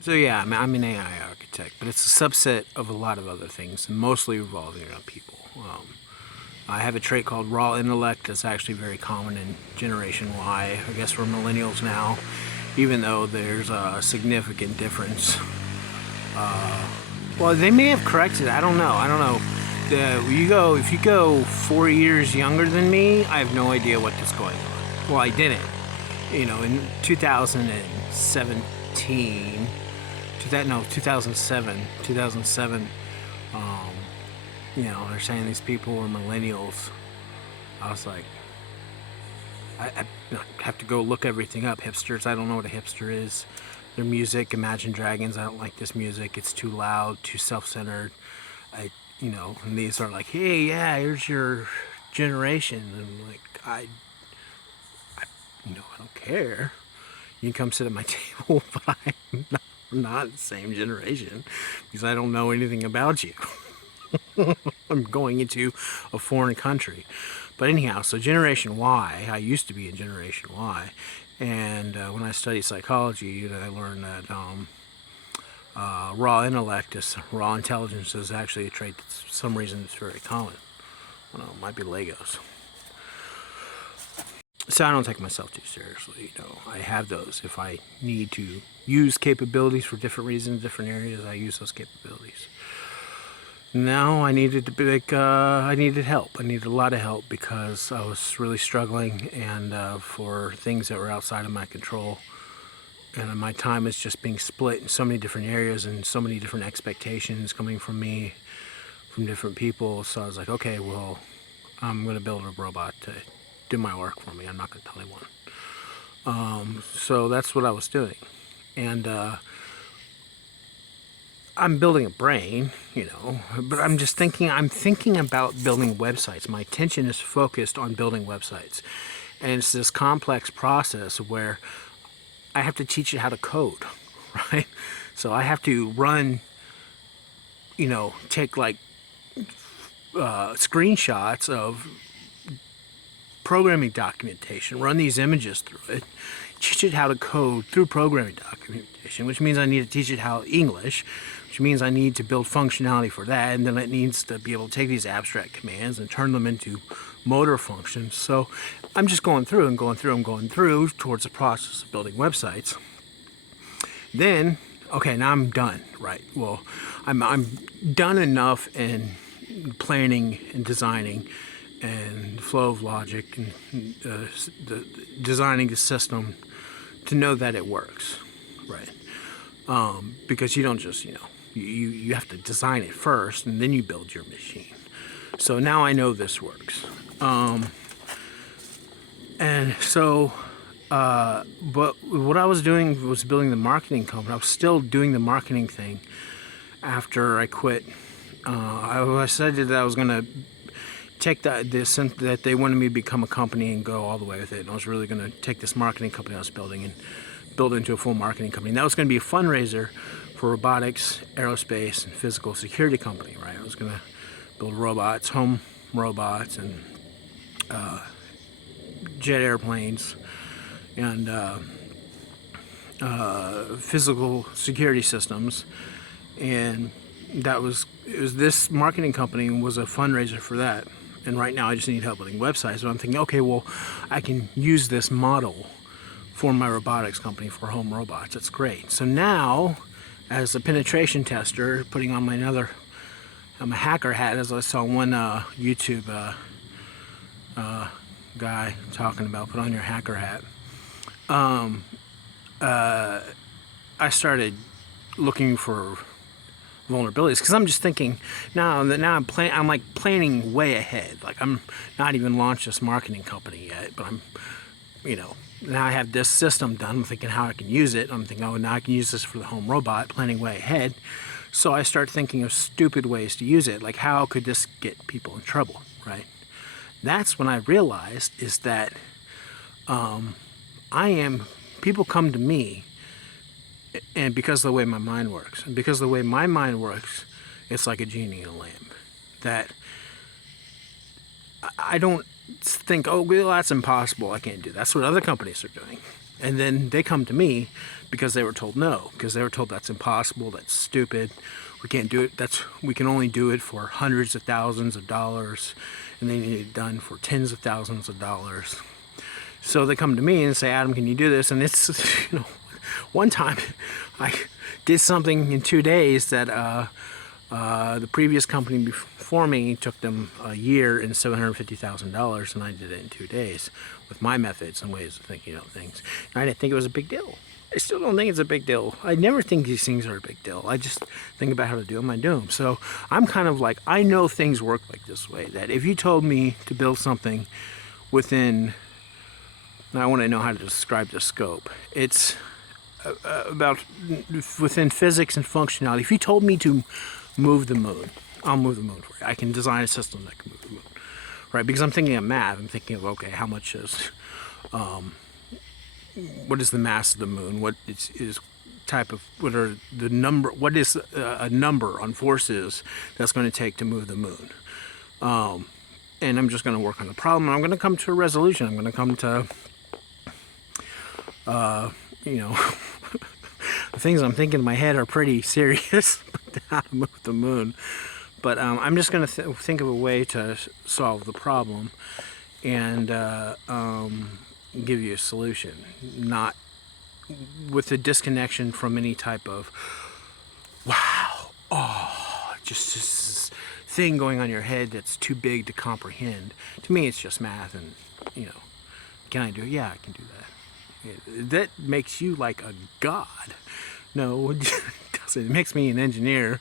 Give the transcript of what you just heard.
So yeah, I'm an AI architect, but it's a subset of a lot of other things, and mostly revolving around people. I have a trait called raw intellect that's actually very common in Generation Y. I guess we're millennials now, even though there's a significant difference. Well, they may have corrected it. I don't know. If you go 4 years younger than me, I have no idea what is going on. Well, I didn't. In 2017, 2007, they're saying these people were millennials. I was like, I have to go look everything up. Hipsters, I don't know what a hipster is. Their music, Imagine Dragons, I don't like this music. It's too loud, too self-centered. And these are like, hey, yeah, here's your generation. And I'm like, I don't care. You can come sit at my table, but I'm not the same generation because I don't know anything about you. I'm going into a foreign country. But anyhow, so Generation Y, I used to be in Generation Y, and when I studied psychology, I learned that raw intellect, raw intelligence, is actually a trait that, for some reason, it's very common. I don't know, it might be Legos. So I don't take myself too seriously. I have those. If I need to use capabilities for different reasons, different areas, I use those capabilities. Now I needed I needed help. I needed a lot of help because I was really struggling, and for things that were outside of my control. And my time is just being split in so many different areas and so many different expectations coming from me, from different people. So I was like, okay, well, I'm going to build a robot to do my work for me. I'm not going to tell anyone. So that's what I was doing. And I'm building a brain, but I'm thinking about building websites. My attention is focused on building websites. And it's this complex process where I have to teach it how to code, right? So I have to run, take like screenshots of programming documentation, run these images through it, teach it how to code through programming documentation, which means I need to teach it how English, which means I need to build functionality for that, and then it needs to be able to take these abstract commands and turn them into motor functions. So I'm just going through towards the process of building websites. Then, okay, now I'm done, right? Well, I'm done enough in planning and designing and the flow of logic and designing the system to know that it works, right? Because you don't just, you have to design it first and then you build your machine. So now I know this works. And so, but what I was doing was building the marketing company. I was still doing the marketing thing after I quit. I said that I was going to take that they wanted me to become a company and go all the way with it. And I was really going to take this marketing company I was building and build it into a full marketing company. And that was going to be a fundraiser for robotics, aerospace, and physical security company, right? I was going to build robots, home robots, and jet airplanes, and physical security systems. And this marketing company was a fundraiser for that. And right now I just need help building websites. But I'm thinking, okay, well, I can use this model for my robotics company for home robots. That's great. So now, as a penetration tester, putting on I'm a hacker hat, as I saw one YouTube guy talking about, put on your hacker hat. I started looking for vulnerabilities because I'm just thinking now I'm planning way ahead. Like I'm not even launched this marketing company yet, but I'm now I have this system done. I'm thinking how I can use it. I'm thinking, oh, now I can use this for the home robot, planning way ahead. So I start thinking of stupid ways to use it, like how could this get people in trouble, right? That's when I realized is that people come to me, and because of the way my mind works, it's like a genie in a lamp. That I don't think, oh, well, that's impossible. I can't do that. That's what other companies are doing. And then they come to me because they were told no, because they were told that's impossible, that's stupid, we can't do it, we can only do it for hundreds of thousands of dollars, and they need it done for tens of thousands of dollars. So they come to me and say, Adam, can you do this? And it's, one time I did something in 2 days that the previous company before me took them a year and $750,000, and I did it in 2 days with my methods and ways of thinking about things. And I didn't think it was a big deal. I still don't think it's a big deal. I never think these things are a big deal. I just think about how to do them, I do them. So I'm kind of like, I know things work like this way, that if you told me to build something within, now I want to know how to describe the scope. It's about within physics and functionality. If you told me to move the moon, I'll move the moon for you. I can design a system that can move the moon, right? Because I'm thinking of math. I'm thinking of, okay, how much is, what is the mass of the moon? What is type of, what are the number? What is a number on forces that's going to take to move the moon? And I'm just going to work on the problem. And I'm going to come to a resolution. I'm going to come to, the things I'm thinking in my head are pretty serious. How to move the moon. But I'm just going to think of a way to solve the problem and give you a solution, not with the disconnection from any type of wow, oh, just this thing going on in your head that's too big to comprehend. To me, it's just math, and can I do it? Yeah, I can do that. That makes you like a god. No, it doesn't. It makes me an engineer.